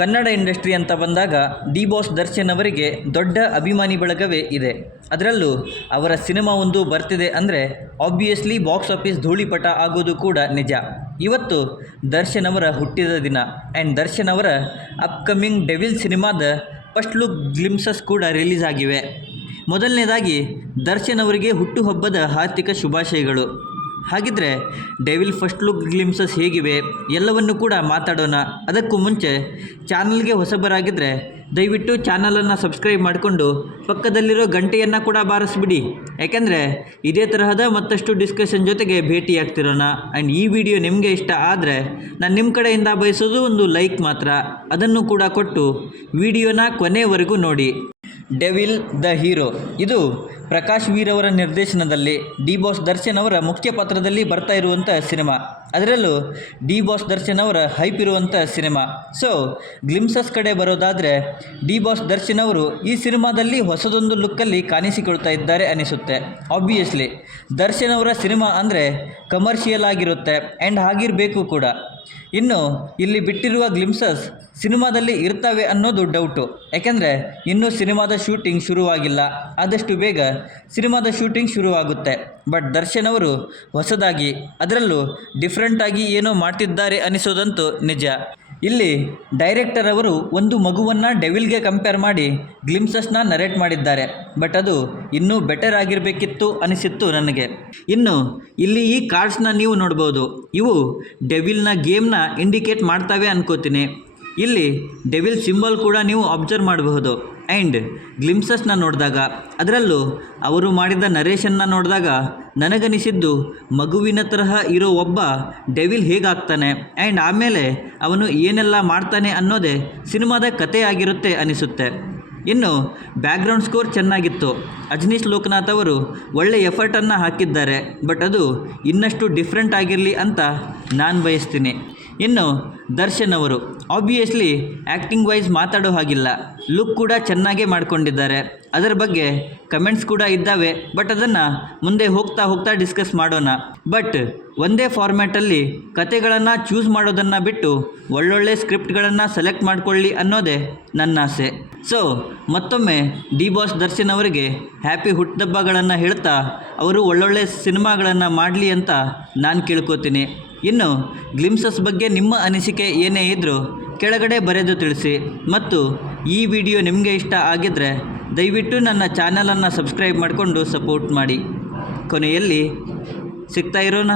Kannada industry ಅಂತ ಬಂದಾಗ D boss Darshan ಅವರಿಗೆ ದೊಡ್ಡ ಅಭಿಮಾನಿ ಬಳಗವೇ ಇದೆ. ಅದರಲ್ಲೂ ಅವರ ಸಿನಿಮಾ ಒಂದು ಬರ್ತಿದೆ ಅಂದರೆ ಆಬ್ವಿಯಸ್ಲಿ ಬಾಕ್ಸ್ ಆಫೀಸ್ ಧೂಳಿಪಟ ಆಗೋದು ಕೂಡ ನಿಜ. ಇವತ್ತು ದರ್ಶನ್ ಅವರ ಹುಟ್ಟಿದ ದಿನ ಆ್ಯಂಡ್ ದರ್ಶನ್ ಅವರ ಅಪ್ಕಮಿಂಗ್ ಡೆವಿಲ್ ಸಿನಿಮಾದ ಫಸ್ಟ್ ಲುಕ್ ಗ್ಲಿಮ್ಸಸ್ ಕೂಡ ರಿಲೀಸ್ ಆಗಿವೆ. ಮೊದಲನೇದಾಗಿ ದರ್ಶನ್ ಅವರಿಗೆ ಹುಟ್ಟುಹಬ್ಬದ ಹಾರ್ದಿಕ ಶುಭಾಶಯಗಳು. ಹಾಗಿದ್ರೆ ಡೆವಿಲ್ ಫಸ್ಟ್ ಲುಕ್ ಗ್ಲಿಮ್ಸಸ್ ಹೇಗಿವೆ ಎಲ್ಲವನ್ನು ಕೂಡ ಮಾತಾಡೋಣ. ಅದಕ್ಕೂ ಮುಂಚೆ ಚಾನಲ್ಗೆ ಹೊಸಬರಾಗಿದ್ದರೆ ದಯವಿಟ್ಟು ಚಾನಲನ್ನು ಸಬ್ಸ್ಕ್ರೈಬ್ ಮಾಡಿಕೊಂಡು ಪಕ್ಕದಲ್ಲಿರೋ ಗಂಟೆಯನ್ನು ಕೂಡ ಬಾರಿಸ್ಬಿಡಿ. ಯಾಕೆಂದರೆ ಇದೇ ತರಹದ ಮತ್ತಷ್ಟು ಡಿಸ್ಕಷನ್ ಜೊತೆಗೆ ಭೇಟಿಯಾಗ್ತಿರೋಣ. ಆ್ಯಂಡ್ ಈ ವಿಡಿಯೋ ನಿಮಗೆ ಇಷ್ಟ ಆದರೆ ನಾನು ನಿಮ್ಮ ಕಡೆಯಿಂದ ಬಯಸೋದು ಒಂದು ಲೈಕ್ ಮಾತ್ರ. ಅದನ್ನು ಕೂಡ ಕೊಟ್ಟು ವಿಡಿಯೋನ ಕೊನೆಯವರೆಗೂ ನೋಡಿ. ಡೆವಿಲ್ ದ ಹೀರೋ ಇದು ಪ್ರಕಾಶ್ ವೀರ್ ಅವರ ನಿರ್ದೇಶನದಲ್ಲಿ ಡಿ ಬಾಸ್ ದರ್ಶನ್ ಅವರ ಮುಖ್ಯ ಪಾತ್ರದಲ್ಲಿ ಬರ್ತಾ ಇರುವಂಥ ಸಿನಿಮಾ. ಅದರಲ್ಲೂ ಡಿ ಬಾಸ್ ದರ್ಶನ್ ಅವರ ಹೈಪ್ ಇರುವಂಥ ಸಿನಿಮಾ. ಸೊ ಗ್ಲಿಮ್ಸಸ್ ಕಡೆ ಬರೋದಾದರೆ ಡಿ ಬಾಸ್ ದರ್ಶನ್ ಅವರು ಈ ಸಿನಿಮಾದಲ್ಲಿ ಹೊಸದೊಂದು ಲುಕ್ಕಲ್ಲಿ ಕಾಣಿಸಿಕೊಳ್ತಾ ಇದ್ದಾರೆ ಅನಿಸುತ್ತೆ. ಆಬ್ವಿಯಸ್ಲಿ ದರ್ಶನ್ ಅವರ ಸಿನಿಮಾ ಅಂದರೆ ಕಮರ್ಷಿಯಲ್ ಆಗಿರುತ್ತೆ ಆ್ಯಂಡ್ ಆಗಿರಬೇಕು ಕೂಡ. ಇನ್ನು ಇಲ್ಲಿ ಬಿಟ್ಟಿರುವ ಗ್ಲಿಮ್ಸಸ್ ಸಿನಿಮಾದಲ್ಲಿ ಇರ್ತವೆ ಅನ್ನೋದು ಡೌಟು. ಯಾಕೆಂದರೆ ಇನ್ನೂ ಸಿನಿಮಾದ ಶೂಟಿಂಗ್ ಶುರುವಾಗಿಲ್ಲ. ಆದಷ್ಟು ಬೇಗ ಸಿನಿಮಾದ ಶೂಟಿಂಗ್ ಶುರುವಾಗುತ್ತೆ. ಬಟ್ ದರ್ಶನ್ ಅವರು ಹೊಸದಾಗಿ ಅದರಲ್ಲೂ ಡಿಫ್ರೆಂಟಾಗಿ ಏನೋ ಮಾಡ್ತಿದ್ದಾರೆ ಅನಿಸೋದಂತೂ ನಿಜ. ಇಲ್ಲಿ ಡೈರೆಕ್ಟರ್ ಅವರು ಒಂದು ಮಗುವನ್ನು ಡೆವಿಲ್ಗೆ ಕಂಪೇರ್ ಮಾಡಿ ಗ್ಲಿಮ್ಸಸ್ನ ನರೇಟ್ ಮಾಡಿದ್ದಾರೆ. ಬಟ್ ಅದು ಇನ್ನೂ ಬೆಟರ್ ಆಗಿರಬೇಕಿತ್ತು ಅನಿಸಿತ್ತು ನನಗೆ. ಇನ್ನು ಇಲ್ಲಿ ಈ ಕಾರ್ಡ್ಸ್ನ ನೀವು ನೋಡ್ಬೋದು. ಇವು ಡೆವಿಲ್ನ ಗೇಮ್ನ ಇಂಡಿಕೇಟ್ ಮಾಡ್ತವೆ ಅನ್ಕೋತೀನಿ. ಇಲ್ಲಿ ಡೆವಿಲ್ ಸಿಂಬಲ್ ಕೂಡ ನೀವು ಅಬ್ಸರ್ವ್ ಮಾಡಬಹುದು. ಆ್ಯಂಡ್ ಗ್ಲಿಮ್ಸಸ್ನ ನೋಡಿದಾಗ ಅದರಲ್ಲೂ ಅವರು ಮಾಡಿದ ನರೇಷನ್ನ ನೋಡಿದಾಗ ನನಗನಿಸಿದ್ದು ಮಗುವಿನ ತರಹ ಇರೋ ಒಬ್ಬ ಡೆವಿಲ್ ಹೇಗಾಗ್ತಾನೆ ಆ್ಯಂಡ್ ಆಮೇಲೆ ಅವನು ಏನೆಲ್ಲ ಮಾಡ್ತಾನೆ ಅನ್ನೋದೇ ಸಿನಿಮಾದ ಕತೆ ಆಗಿರುತ್ತೆ ಅನಿಸುತ್ತೆ. ಇನ್ನು ಬ್ಯಾಕ್ಗ್ರೌಂಡ್ ಸ್ಕೋರ್ ಚೆನ್ನಾಗಿತ್ತು. ಅಜನೀಶ್ ಲೋಕನಾಥ್ ಅವರು ಒಳ್ಳೆ ಎಫರ್ಟನ್ನು ಹಾಕಿದ್ದಾರೆ. ಬಟ್ ಅದು ಇನ್ನಷ್ಟು ಡಿಫ್ರೆಂಟ್ ಆಗಿರಲಿ ಅಂತ ನಾನು ಬಯಸ್ತೀನಿ. ಇನ್ನು ದರ್ಶನ್ ಅವರು ಆಬ್ವಿಯಸ್ಲಿ ಆ್ಯಕ್ಟಿಂಗ್ ವೈಸ್ ಮಾತಾಡೋ ಹಾಗಿಲ್ಲ. ಲುಕ್ ಕೂಡ ಚೆನ್ನಾಗೇ ಮಾಡ್ಕೊಂಡಿದ್ದಾರೆ. ಅದರ ಬಗ್ಗೆ ಕಮೆಂಟ್ಸ್ ಕೂಡ ಇದ್ದಾವೆ. ಬಟ್ ಅದನ್ನು ಮುಂದೆ ಹೋಗ್ತಾ ಡಿಸ್ಕಸ್ ಮಾಡೋಣ. ಬಟ್ ಒಂದೇ ಫಾರ್ಮ್ಯಾಟಲ್ಲಿ ಕತೆಗಳನ್ನು ಚೂಸ್ ಮಾಡೋದನ್ನು ಬಿಟ್ಟು ಒಳ್ಳೊಳ್ಳೆ ಸ್ಕ್ರಿಪ್ಟ್ಗಳನ್ನು ಸೆಲೆಕ್ಟ್ ಮಾಡ್ಕೊಳ್ಳಿ ಅನ್ನೋದೇ ನನ್ನ ಆಸೆ. ಸೊ ಮತ್ತೊಮ್ಮೆ ಡಿ ಬಾಸ್ ದರ್ಶನ್ ಅವರಿಗೆ ಹ್ಯಾಪಿ ಹುಟ್ಟುಹಬ್ಬಗಳನ್ನು ಹೇಳ್ತಾ ಅವರು ಒಳ್ಳೊಳ್ಳೆ ಸಿನಿಮಾಗಳನ್ನು ಮಾಡಲಿ ಅಂತ ನಾನು ಕೇಳ್ಕೋತೀನಿ. ಇನ್ನು ಗ್ಲಿಮ್ಸಸ್ ಬಗ್ಗೆ ನಿಮ್ಮ ಅನಿಸಿಕೆ ಏನೇ ಇದ್ದರೂ ಕೆಳಗಡೆ ಬರೆದು ತಿಳಿಸಿ. ಮತ್ತು ಈ ವಿಡಿಯೋ ನಿಮಗೆ ಇಷ್ಟ ಆಗಿದ್ದರೆ ದಯವಿಟ್ಟು ನನ್ನ ಚಾನಲನ್ನು ಸಬ್ಸ್ಕ್ರೈಬ್ ಮಾಡಿಕೊಂಡು ಸಪೋರ್ಟ್ ಮಾಡಿ. ಕೊನೆಯಲ್ಲಿ ಸಿಗ್ತಾ ಇರೋಣ.